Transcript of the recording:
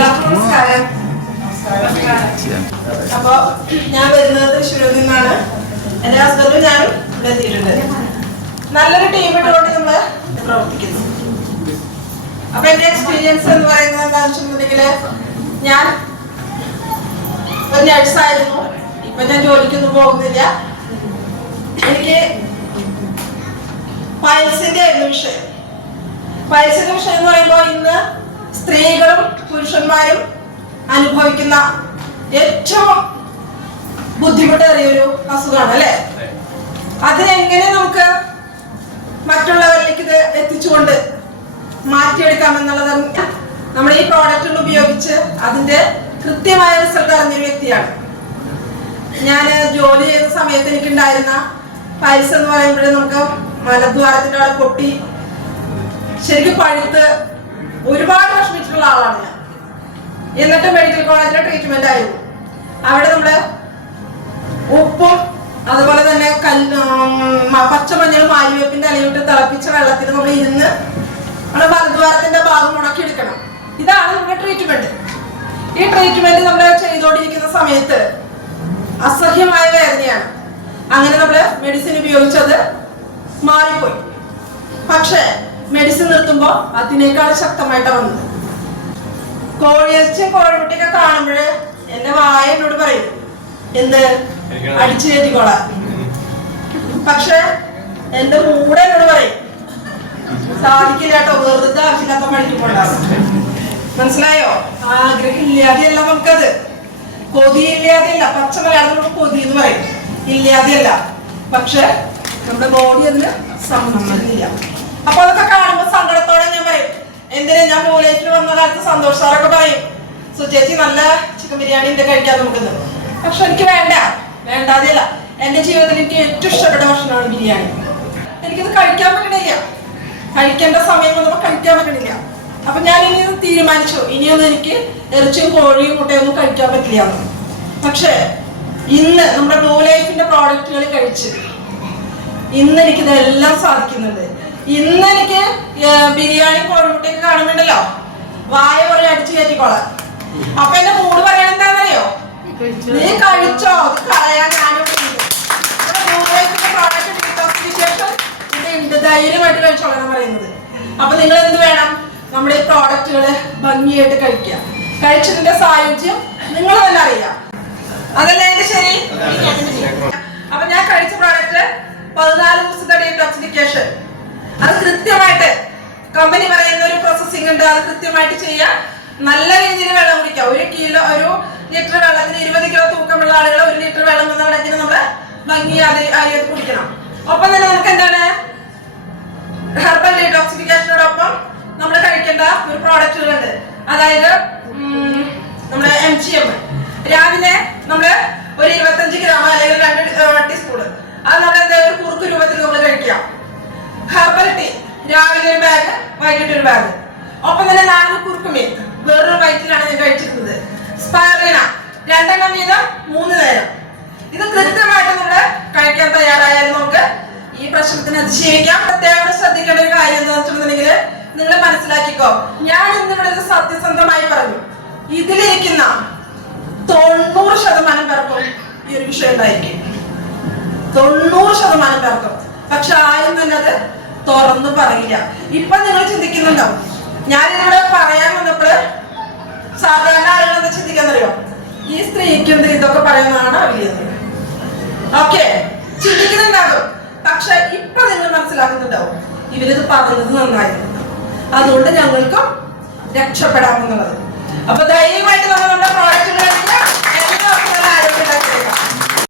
നമസ്കാരം. അപ്പൊ ഞാൻ വരുന്നത് തൃശ്ശൂരിൽ നിന്നാണ്. എന്റെ ഹസ്ബൻഡും ഞാനും ഇവിടെ എത്തിയിട്ടുണ്ട്. നല്ലൊരു ടീം ഇട്ടുകൊണ്ട് നമ്മള് പ്രവർത്തിക്കുന്നു. അപ്പൊ എന്റെ എക്സ്പീരിയൻസ് എന്ന് പറയുന്നത് എന്താണെന്ന് വെച്ചിട്ടുണ്ടെങ്കില്, ഞാൻ ഒരു നഴ്സായിരുന്നു. ഇപ്പൊ ഞാൻ ജോലിക്കൊന്നും പോകുന്നില്ല. എനിക്ക് പൈൽസിന്റെ ആയിരുന്നു വിഷയം. പൈൽസിന്റെ വിഷയം എന്ന് പറയുമ്പോൾ ഇന്ന് സ്ത്രീകളും പുരുഷന്മാരും അനുഭവിക്കുന്ന ഏറ്റവും ബുദ്ധിമുട്ടേറിയൊരു അസുഖമാണ് അല്ലെ. അതിനെങ്ങനെ നമുക്ക് മറ്റുള്ളവരിലേക്ക് ഇത് എത്തിച്ചുകൊണ്ട് മാറ്റിയെടുക്കാമെന്നുള്ളതാണ് നമ്മൾ ഈ പ്രോഡക്റ്റുകൾ ഉപയോഗിച്ച് അതിന്റെ കൃത്യമായ റിസൾട്ട് അറിഞ്ഞൊരു വ്യക്തിയാണ് ഞാൻ. ജോലി ചെയ്യുന്ന സമയത്ത് എനിക്കുണ്ടായിരുന്ന പൈൽസ് എന്ന് പറയുമ്പോഴേ നമുക്ക് മലദ്വാരത്തിന്റെ അവിടെ പൊട്ടി ശരിക്കും പഴുത്ത് ഒരുപാട് വിഷമിച്ചിട്ടുള്ള ആളാണ് ഞാൻ. എന്നിട്ട് മെഡിക്കൽ കോളേജിലെ ട്രീറ്റ്മെന്റ് ആയിരുന്നു. അവിടെ നമ്മള് ഉപ്പും അതുപോലെ തന്നെ പച്ചമഞ്ഞളും ആര്യവേപ്പിന്റെ അലയിട്ട് തിളപ്പിച്ച വെള്ളത്തിൽ നമ്മൾ ഇരുന്ന് നമ്മുടെ മലദ്വാരത്തിന്റെ ഭാഗം മുടക്കിയെടുക്കണം. ഇതാണ് നമ്മുടെ ട്രീറ്റ്മെന്റ്. ഈ ട്രീറ്റ്മെന്റ് നമ്മൾ ചെയ്തുകൊണ്ടിരിക്കുന്ന സമയത്ത് അസഹ്യമായ വേദനയാണ്. അങ്ങനെ നമ്മള് മെഡിസിൻ ഉപയോഗിച്ചത് മാറിപ്പോയി. പക്ഷെ മെഡിസിൻ നിർത്തുമ്പോൾ അതിനേക്കാൾ ശക്തമായിട്ടാണ് വന്നത്. കോഴിയിറച്ചും കോഴിമുട്ടിയൊക്കെ കാണുമ്പോഴ് എന്റെ വായ എന്നോട് പറയും എന്ത് അടിച്ചു കയറ്റിക്കോളാം. പക്ഷെ എന്റെ മൂടെ എന്നോട് പറയും സാധിക്കില്ല കേട്ടോ, വെറുതെ ആവശ്യമില്ലാത്ത പഠിക്കുമ്പോണ്ടാവും. മനസ്സിലായോ? ആഗ്രഹം ഇല്ലാതെയല്ല നമുക്കത്, കൊതിയില്ലാതെയല്ല. പച്ച മലയാളത്തിൽ നമുക്ക് കൊതി എന്ന് പറയും, ഇല്ലാതെയല്ല. പക്ഷെ നമ്മുടെ ബോഡി ഒന്ന് സമ്മതിക്കുന്നില്ല. അപ്പൊ അതൊക്കെ കാണുമ്പോ സങ്കടത്തോടെ ഞാൻ പറയും, എന്തിനാ ഞാൻ കോളേജിൽ വന്ന കാലത്ത് സന്തോഷ് സാറൊക്കെ പറയും സുചേച്ചി നല്ല ചിക്കൻ ബിരിയാണി ഉണ്ട് കഴിക്കാൻ നമുക്കിന്ന്. പക്ഷെ എനിക്ക് വേണ്ടാതെയല്ല. എന്റെ ജീവിതത്തിൽ എനിക്ക് ഏറ്റവും ഇഷ്ടപ്പെട്ട ഭക്ഷണമാണ് ബിരിയാണി. എനിക്കിത് കഴിക്കാൻ പറ്റണില്ല. കഴിക്കേണ്ട സമയം വന്നപ്പോൾ കഴിക്കാൻ പറ്റണില്ല. അപ്പൊ ഞാൻ ഇനി തീരുമാനിച്ചു, ഇനിയൊന്നും എനിക്ക് ഇറച്ചിയും കോഴിയും മുട്ടയൊന്നും കഴിക്കാൻ പറ്റില്ല. പക്ഷെ ഇന്ന് നമ്മുടെ ബ്ലൂ ലൈഫിന്റെ പ്രോഡക്റ്റുകൾ കഴിച്ച് ഇന്ന് എനിക്കിതെല്ലാം സാധിക്കുന്നുണ്ട്. ഇന്ന് എനിക്ക് ബിരിയാണി കോഴിമുട്ടയൊക്കെ കാണുന്നുണ്ടല്ലോ, വായ കുറെ അടിച്ചു കയറ്റിക്കോളാം. അപ്പൊ എന്റെ മൂട് പറയാൻ എന്താണെന്നറിയോ, നീ കഴിച്ചോ, അത് കളയാൻ ഞാനും ശേഷം ഇത് ധൈര്യമായിട്ട് കഴിച്ചോളാൻ പറയുന്നത്. അപ്പൊ നിങ്ങൾ എന്ത് വേണം, നമ്മുടെ ഈ പ്രോഡക്റ്റുകള് ഭംഗിയായിട്ട് കഴിക്കുക. കഴിച്ചതിന്റെ സായുജ്യം നിങ്ങൾ തന്നെ അറിയാം. അതല്ലേ എന്റെ ശരി? അപ്പൊ ഞാൻ കഴിച്ച പ്രോഡക്റ്റ് 14 ദിവസത്തെ ഡീടോക്സിഫിക്കേഷൻ. അത് കൃത്യമായിട്ട് കമ്പനി പറയുന്ന ഒരു പ്രോസസ്സിംഗ് ഉണ്ട്. അത് കൃത്യമായിട്ട് ചെയ്യാം. നല്ല രീതിയിൽ വെള്ളം കുടിക്കാം. ഒരു ലിറ്റർ വെള്ളത്തിന് 20 കിലോ തൂക്കമുള്ള ആളുകൾ 1 ലിറ്റർ വെള്ളം എന്ന കണക്കിന് നമ്മള് ഭംഗിയാതെ അരിയത് കുടിക്കണം. ഒപ്പം തന്നെ നമുക്ക് എന്താണ്, ഹെർബൽ ഡീടോക്സിഫിക്കേഷനോടൊപ്പം നമ്മൾ കഴിക്കേണ്ട ഒരു പ്രോഡക്റ്റുകളുണ്ട്. അതായത് നമ്മുടെ MGM. രാവിലെ നമ്മള് ഒരു 25 ഗ്രാം അല്ലെങ്കിൽ 2 ടീസ്പൂൺ അത് നമ്മൾ എന്തായാലും കുറുക്ക് രൂപത്തിൽ നമ്മൾ കഴിക്കാം. ഹെർബൽ ടീ രാവിലെ ഒരു ബാഗ്, വൈകിട്ട് ഒരു ബാഗ്. ഒപ്പം തന്നെ 4 കുറുക്കുമീൻ വേറൊരു വയറ്റിലാണ് ഞാൻ കഴിച്ചിരുന്നത്. സ്പൈറുലിന 2 എണ്ണം വീതം 3 നേരം. ഇത് കൃത്യമായിട്ട് നമ്മള് കഴിക്കാൻ തയ്യാറായാലും നമുക്ക് ഈ പ്രശ്നത്തിന് അതിജീവിക്കാം. പ്രത്യേകം ശ്രദ്ധിക്കേണ്ട ഒരു കാര്യം എന്താണെന്ന് വെച്ചിട്ടുണ്ടെങ്കിൽ, നിങ്ങൾ മനസ്സിലാക്കിക്കോ, ഞാൻ ഇന്നിവിടെ സത്യസന്ധമായി പറഞ്ഞു, ഇതിലിരിക്കുന്ന 90% പേർക്കും ഈ ഒരു വിഷയം ഉണ്ടായിരിക്കും. 90% പേർക്കും. പക്ഷെ ആരും തന്നെ അത് തുറന്നു പറയില്ല. ഇപ്പൊ നിങ്ങൾ ചിന്തിക്കുന്നുണ്ടാവും, ഞാൻ ഇവിടെ പറയാൻ വന്നപ്പോൾ സാധാരണ ആളുകൾ എന്താ ചിന്തിക്കാന്നറിയോ, ഈ സ്ത്രീക്ക് എന്ത് ഇതൊക്കെ പറയുന്നതാണ് അറിയുന്നത്. ഓക്കെ, ചിന്തിക്കുന്നുണ്ടാകും. പക്ഷെ ഇപ്പൊ നിങ്ങൾ മനസ്സിലാക്കുന്നുണ്ടാവും ഇവരിത് പറഞ്ഞത് നന്നായിരുന്നു, അതുകൊണ്ട് ഞങ്ങൾക്കും രക്ഷപ്പെടാമെന്നുള്ളത്. അപ്പൊ ധൈര്യമായിട്ട്